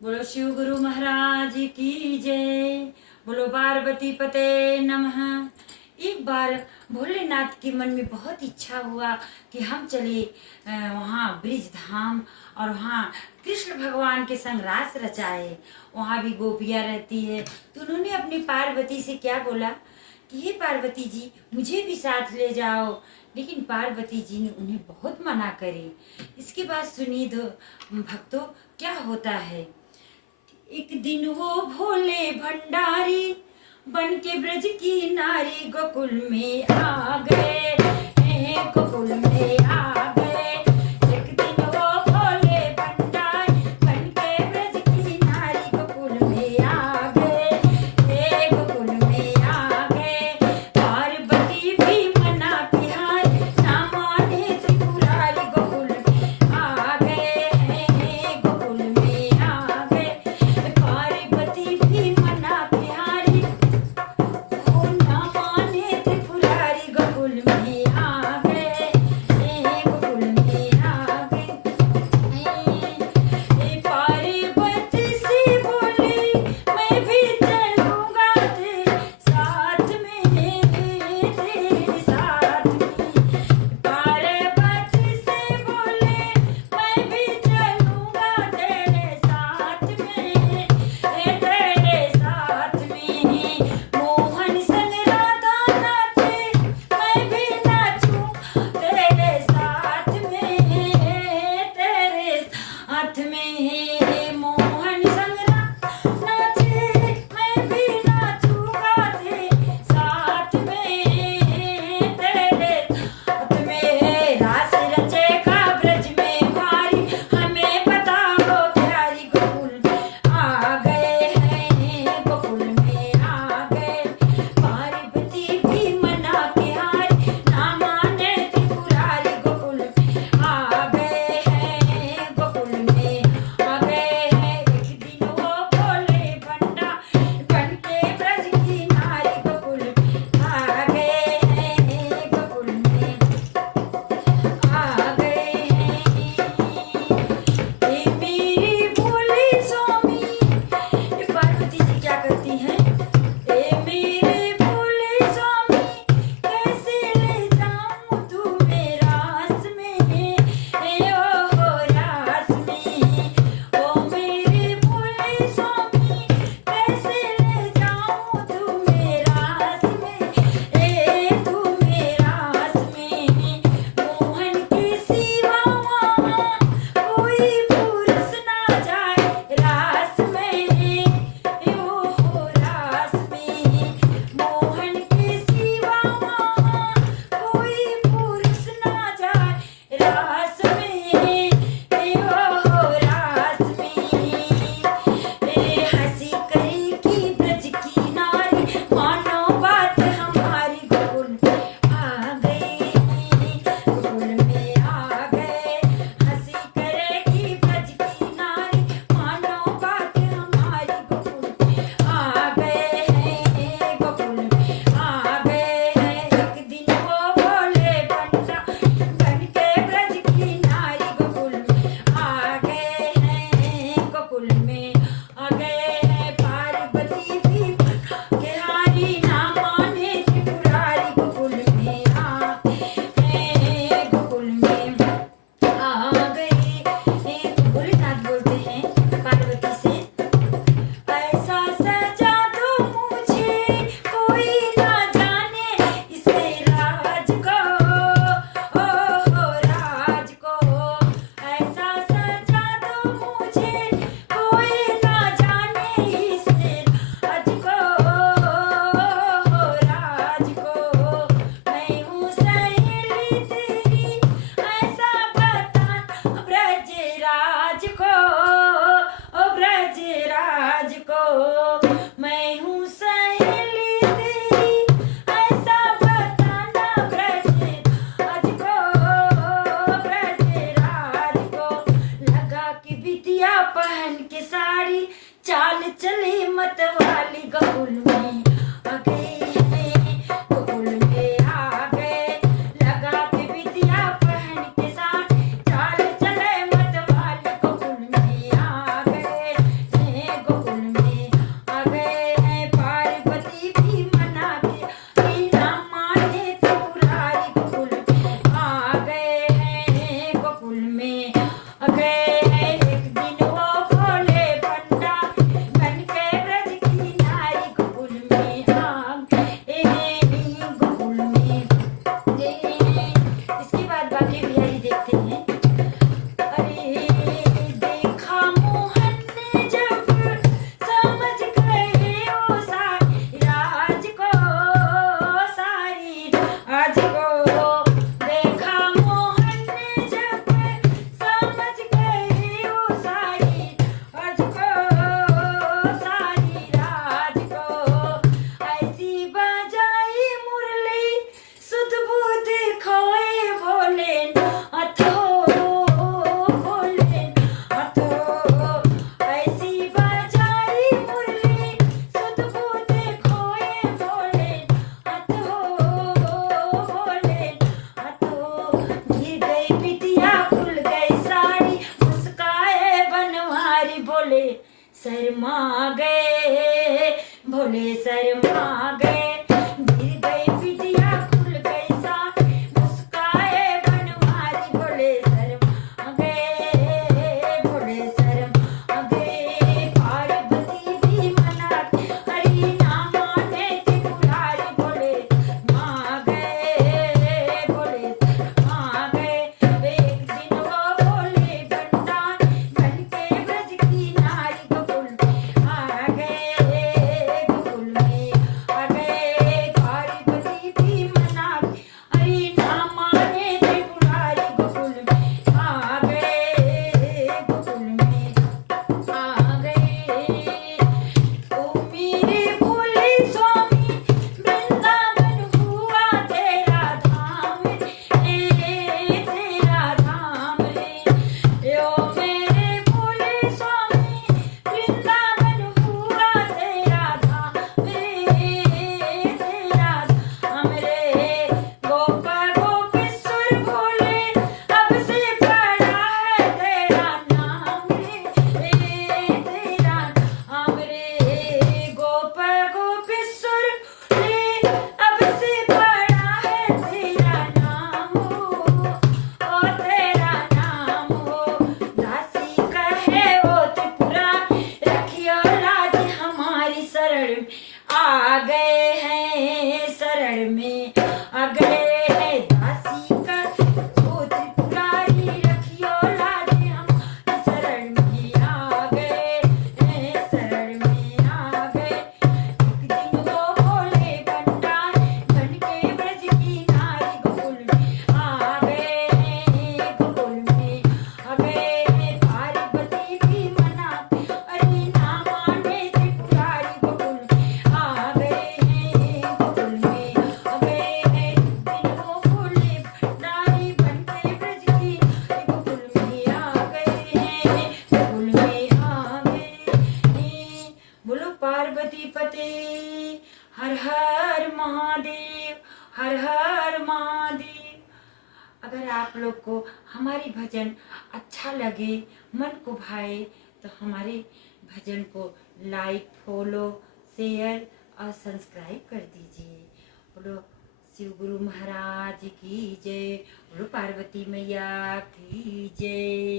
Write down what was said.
बोलो शिव गुरु महाराज की जय। बोलो पार्वती पते नमः। एक बार भोलेनाथ के मन में बहुत इच्छा हुआ कि हम चले वहाँ ब्रिज धाम और वहाँ कृष्ण भगवान के संग रास रचाए। वहाँ भी गोपियाँ रहती है। तो उन्होंने अपनी पार्वती से क्या बोला कि हे पार्वती जी, मुझे भी साथ ले जाओ। लेकिन पार्वती जी ने उन्हें बहुत मना करे। इसके बाद सुनिए दो भक्तों क्या होता है। एक दिन वो भोले भंडारी बन के ब्रज की नारी गोकुल में आ गए, गोकुल में आ गए। एक दिन वो भोले भंडारी बन के ब्रज की नारी गोकुल में आ गए, गोकुल में आ गए। पार्वती भी मना बिहारी ना माने त्रिपुरारी गोकुल में आ गए, गोकुल में आ गए। पार्वती भी मना बिहारी ओ ना माने त्रिपुरारी गोकुल में आ गए, गोकुल में आ गए। पार्वती सी बोली मैं भी चलूंगा तेरे साथ में, तेरे साथ में। पार्वती से बोले मैं भी चलूंगा तेरे साथ में, तेरे साथ में। मोहन संग राधा नाचे मैं भी नाचूं तेरे साथ में, तेरे साथ में। मोहन संग राधा नाचे मैं भी नाचूंगा तेरे साथ में, तेरे साथ में। रास रचेगा ब्रज में भारी हमें बताओ प्यारी गोकुल में आ गए हैं, गोकुल में आ गए। पार्वती भी मना के हारी ना माने त्रिपुरारी गोकुल में आ गए हैं, गोकुल में आ गए हैं। एक दिन वो भोले भंडा बन के ब्रज की नारी गोकुल में आ गए हैं, गोकुल में आ गए हैं। ए मेरी भोली स्वामी, ये पार्वती जी क्या करती हैं। ए मेरे भोले स्वामी कैसे ले जाऊं तुम्हें रास में, ओ रास में। ओ मेरे भोले स्वामी कैसे ले जाऊं तुम्हें रास में, तुम्हें रास में। मोहन के सिवा वहाँ कोई पुरुष ना जाए रास में, ओ रास में। मोहन के सिवा वहाँ कोई पुरुष ना जाए रास में, ओ रास में। हंसी करेगी ब्रज की नारी मानो बात हमारी गोकुल में आ गए, गोकुल में आ गए। हंसी करेगी ब्रज की नारी मानो बात हमारी गोकुल में आ गए हैं, गोकुल में आ गए हैं। एक दिन वो भोले भंडा बन के ब्रज की नारी गोकुल में आ गए हैं, गोकुल में आ गए हैं। पार्वती भी के हारी ना माने त्रिपुरारी गोकुल में आ गए, गोकुल में आ गए। तो भोलेनाथ बोलते हैं पार्वती से, ऐसा सजा दो मुझे कोई ना जाने इसे राज को, ओ राज को। ऐसा सजा दो मुझे कोई ना जाने इसे राज को, राज को। मैं हूँ सहेली तेरी ऐसा बता ब्रज राज को, ओ ब्रज राज को। मैं हूँ सहेली तेरी ऐसा बताना ब्रज राज को, ब्रज राज को। लगा के बिटिया पहन के साड़ी चाल चली मतवाली गोकुल में आ गए हैं, गोकुल में आ गए। लगा के बिटिया पहन के साड़ी चाल चले मतवाली गोकुल में आ गए, शर्मा गए, भोले शर्मा गए। गिर गई बिटिया खुल गई सा, मुस्काए बनवारी, भोले शर्मा गए, भोले शर्मा गए। पार्वती भी मना हरि ना माने त्रिपुरारी, भोले शर्मा गए, भोले शर्मा गए। एक दिन वो भोले भंडार बन के ब्रज की नारी, गोकुल में आ गए, गोकुल में आ गए। पार्वती भी मना हरि ना माने त्रिपुरारी, गोकुल में आ गए, गोकुल में आ गए। ओ मेरे भोले स्वामी, वृंदावन हुआ तेरा धाम रे, तेरा धाम रे। ओ मेरे भोले स्वामी, वृंदावन हुआ तेरा धाम रे, तेरा धाम रे। गोप गोपेश्वर भोले, अब से बड़ा है तेरा नाम रे, तेरा नाम रे। गोप गोपेश्वर भोले, अब से बड़ा है तेरा नाम हो, ओ तेरा नाम हो। दासी कहे ओ त्रिपुरा, रखियो लाज हमारी, शरण में आ गए हैं, शरण में आ गए हैं। दासी का ओ त्रिपुरारी, रखियो लाज हमारी, शरण में आ गए हैं, शरण में आ गए। एक दिन वो भोले भंडार बन के ब्रज की नारी, गोकुल में आ गए हैं, गोकुल में आ गए हैं। पार्वती भी मना हरि ना माने त्रिपुरारी, गोकुल में आ गए हैं, गोकुल में आ गए हैं। एक दिन वो भोले भंडारी बन के ब्रज की नारी, गोकुल में आ गए हैं, गोकुल में आ गए हैं। बोलो पार्वती पते, हर हर महादेव, हर हर महादेव। अगर आप लोग को हमारी भजन अच्छा लगे, मन को भाए, तो हमारे भजन को लाइक, फॉलो, शेयर और सब्सक्राइब कर दीजिए। बोलो शिव गुरु महाराज की जय, बोलो पार्वती मैया की जय।